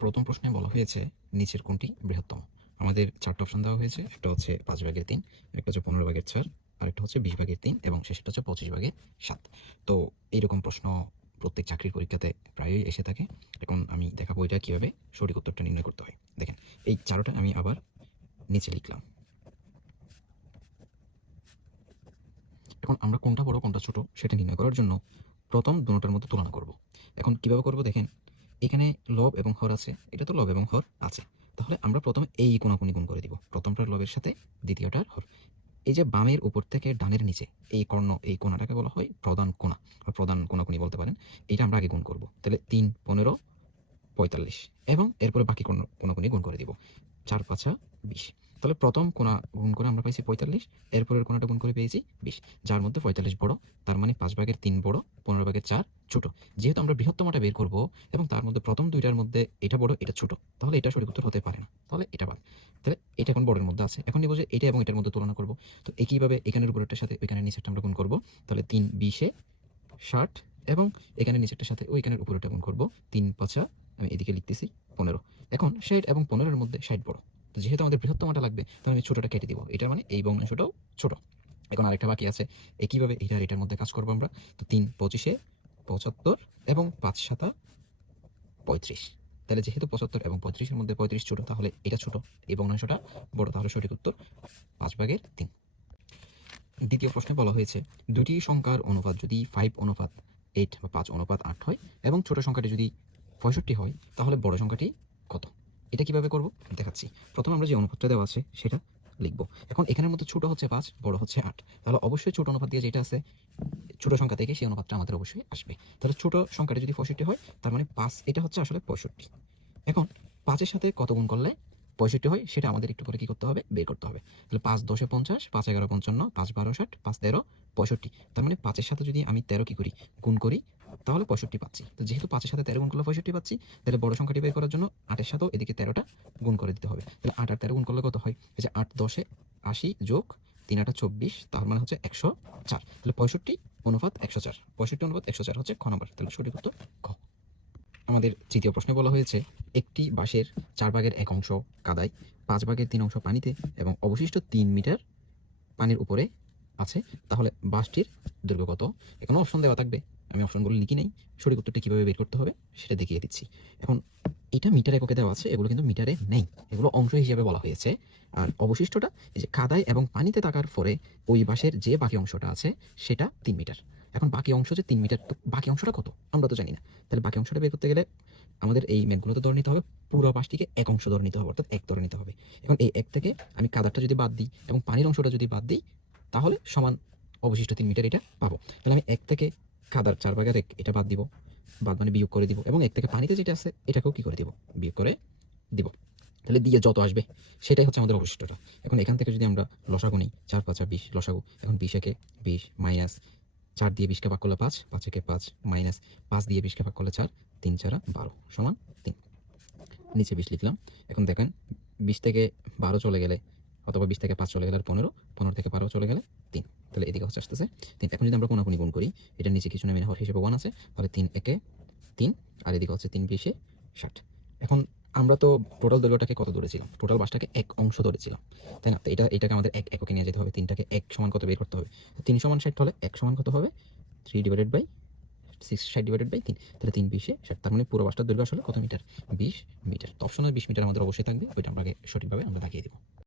প্রথম প্রশ্নে বলা হয়েছে নিচের কোনটি বৃহত্তম। আমাদের চারটা অপশন দেওয়া হয়েছে, একটা হচ্ছে পাঁচ ভাগের তিন, একটা হচ্ছে পনেরো ভাগের চার আরেকটা হচ্ছে বিশ ভাগের তিন, এবং শেষটা হচ্ছে পঁচিশ ভাগের সাত। তো এইরকম প্রশ্ন প্রত্যেক চাকরির পরীক্ষাতে প্রায়ই এসে থাকে। এখন আমি দেখাবো এটা কীভাবে, সঠিক উত্তরটা নির্ণয় করতে হয়। দেখেন, এই চারোটা আমি আবার নিচে লিখলাম। এখন আমরা কোনটা বড়, কোনটা ছোট, সেটা নির্ণয় করার জন্য প্রথম দুটোটার মধ্যে তুলনা করব। এখন কীভাবে করব, দেখেন এখানে লব এবং হর আছে, এটা তো লব এবং হর আছে। তাহলে আমরা প্রথমে এই কোনাকুনি গুণ করে দিব। প্রথমটার লবের সাথে দ্বিতীয়টার হর। এই যে বামের উপর থেকে ডানের নিচে এই কর্ণ, এই কোনাটাকে বলা হয় প্রধান কোনা বা প্রধান কোনাকুনি বলতে পারেন, এটা আমরা আগে গুণ করব। তাহলে তিন, পনেরো, পঁয়তাল্লিশ, এবং এরপরে বাকি কোন কোনাকুনি গুণ করে দিব। চার, পাঁচা, বিশ। তাহলে প্রথম কোনা গুণ করে আমরা পাইছি পঁয়তাল্লিশ, এরপরের কোনাটা গুণ করে পেয়েছি বিশ, যার মধ্যে পঁয়তাল্লিশ বড়, তার মানে পাঁচ ভাগের তিন বড়, পনেরো ভাগের চার ছোট। যেহেতু আমরা বৃহত্তমটা বের করব এবং তার মধ্যে প্রথম দুইটার মধ্যে এটা বড়, এটা ছোট, তাহলে এটা সঠিক উত্তর হতে পারে না। তাহলে এটা বাদ। তাহলে এটা এখন বড়ের মধ্যে আছে। এখন নিব যে এটা এবং এটার মধ্যে তুলনা করব। তো একইভাবে এখানের উপরেরটার সাথে ওইখানের নিচেরটা আমরা গুণ করব। তাহলে তিন বিশে ষাট এবং এখানে নিচেরটার সাথে ওইখানের উপরেরটা গুণ করব। তিন পাঁচা, আমি এদিকে লিখতেছি পনেরো। এখন ষাট এবং পনেরোর মধ্যে ষাট বড়। তো যেহেতু আমাদের বৃহত্তমটা লাগবে তাহলে আমি ছোটোটা কেটে দিব। এটার মানে এই বংশটাও ছোট এখন আরেকটা বাকি আছে। একইভাবে এটার এটার মধ্যে কাজ করব আমরা? তো তিন পঁচিশে পঁচাত্তর এবং পাঁচ সাতা পঁয়ত্রিশ। তাহলে যেহেতু পঁচাত্তর এবং পঁয়ত্রিশের মধ্যে পঁয়ত্রিশ ছোট, তাহলে এটা ছোট। এই ভগ্নাংশটা বড়, তাহলে সঠিক উত্তর পাঁচ ভাগের তিন। দ্বিতীয় প্রশ্নে বলা হয়েছে, দুটি সংখ্যার অনুপাত যদি ফাইভ অনুপাত এইট বা পাঁচ অনুপাত আট হয় এবং ছোট সংখ্যাটি যদি পঁয়ষট্টি হয়, তাহলে বড় সংখ্যাটি কত? এটা কীভাবে করব? দেখাচ্ছি। প্রথমে আমরা যে অনুপাতটা দেওয়া আছে, সেটা লিখব। এখন এখানের মধ্যে ছোট হচ্ছে পাঁচ, বড় হচ্ছে আট। তাহলে অবশ্যই ছোট অনুপাত দিয়ে যেটা আছে, ছোট সংখ্যা থেকে সেই অনুপাতটা আমাদের অবশ্যই আসবে। তাহলে ছোট সংখ্যাটা যদি পঁয়ষট্টি হয়, তার মানে পাঁচ, এটা হচ্ছে আসলে পঁয়ষট্টি। এখন পাঁচের সাথে কত গুণ করলে পঁয়ষট্টি হয়, সেটা আমাদের একটু করে কী করতে হবে, বের করতে হবে। তাহলে পাঁচ দশে পঞ্চাশ, পাঁচ এগারো পঞ্চান্ন, পাঁচ বারো ষাট, পাঁচ তেরো, পঁয়ষট্টি। তার মানে পাঁচের সাথে যদি আমি তেরো কী করি, গুণ করি তাহলে পঁয়ষট্টি পাচ্ছি। তো যেহেতু পাঁচের সাথে তেরো গুণ করলে পঁয়ষট্টি পাচ্ছি, তাহলে বড় সংখ্যাটি বের করার জন্য আটের সাথেও এদিকে তেরোটা গুণ করে দিতে হবে। তাহলে আট আর তেরো গুণ করলে কত হয়? এই যে আট দশে আশি যোগ তিন আটা চব্বিশ, তার মানে হচ্ছে একশো চার। তাহলে পঁয়ষট্টি অনুপাত একশো চার। পঁয়ষট্টি অনুপাত একশো চার হচ্ছে খ নম্বর। তাহলে সঠিক উত্তর খ আমাদের তৃতীয় প্রশ্নে বলা হয়েছে, একটি বাঁশের চার ভাগের এক অংশ কাদায়, পাঁচ ভাগের তিন অংশ পানিতে এবং অবশিষ্ট তিন মিটার পানির উপরে আছে, তাহলে বাসটির দৈর্ঘ্য কত? এখানে অপশন দেওয়া থাকবে। আমি অপশনগুলো লিখি নেই। সঠিক উত্তরটি কীভাবে বের করতে হবে সেটা দেখিয়ে দিচ্ছি। এখন এটা মিটার এককে দেওয়া আছে, এগুলো কিন্তু মিটারে নেই। এগুলো অংশ হিসেবে বলা হয়েছে। আর অবশিষ্টটা এই যে কাদায় এবং পানিতে থাকার পরে ওই বাসের যে বাকি অংশটা আছে, সেটা তিন মিটার। এখন বাকি অংশ যে তিন মিটার বাকি অংশটা কত? আমরা তো জানি না। তাহলে বাকি অংশটা বের করতে গেলে আমাদের এই ম্যাথগুলোতে ধরে নিতে হবে, পুরো বাসটিকে এক অংশ ধরে নিতে হবে, অর্থাৎ এক ধরে নিতে হবে। এখন এই এক থেকে আমি কাদারটা যদি বাদ দিই এবং পানির অংশটা যদি বাদ দিই তাহলে সমান অবশিষ্ট তিন মিটার এটা পাবো। তাহলে আমি এক থেকে কাদার চার ভাগের এক এটা বাদ দিব। বাদ মানে বিয়োগ করে দিব এবং এক থেকে পানিতে যেটা আছে এটাকেও কী করে দিব? বিয়োগ করে দিব। তাহলে দিয়ে যত আসবে সেটাই হচ্ছে আমাদের অবশিষ্টটা। এখন এখান থেকে যদি আমরা লসাগু নিই, চার পাঁচ আর বিশ লসাগু, এখন বিশ একে বিশ মাইনাস চার দিয়ে বিশকে ভাগ করলে পাঁচ পাঁচ একে পাঁচ মাইনাস পাঁচ দিয়ে বিশকে ভাগ করলে চার, তিন চারা বারো সমান তিন। নিচে বিশ লিখলাম। এখন দেখেন বিশ থেকে বারো চলে গেলে অথবা বিশ থেকে পাঁচ চলে গেলে আর পনেরো পনেরো থেকে বারো চলে গেলে তিন। তাহলে এদিকে হচ্ছে আসতেছে। তিন। এখন যদি আমরা কোনাকুনি গুণ করি এটার নিচে কিছু নেমে হর হিসেবে ওয়ান আছে, তাহলে তিন একে তিন, আর এদিকে হচ্ছে তিন বিশে ষাট। এখন আমরা তো টোটাল দৈর্ঘ্যটাকে কত ধরেছিলাম? টোটাল বাসটাকে এক অংশ ধরেছিলাম, তাই না? তো এটা, এটাকে আমাদের এক এককে নিয়ে যেতে হবে। তিনটাকে এক সমান কত বের করতে হবে? তিন সমান ষাট হলে এক সমান কত হবে? থ্রি ডিভাইডেড বাই সিক্স ষাট ডিভাইডেড বাই তিন। তাহলে তিন বিশে ষাট, তার মানে পুরো বাসটার দৈর্ঘ্য আসলে কত মিটার? বিশ মিটার। তো অপশনাল বিশ মিটার আমাদের অবশ্যই থাকবে। ওইটা আমরা সঠিকভাবে আমরা লাগিয়ে দেবো।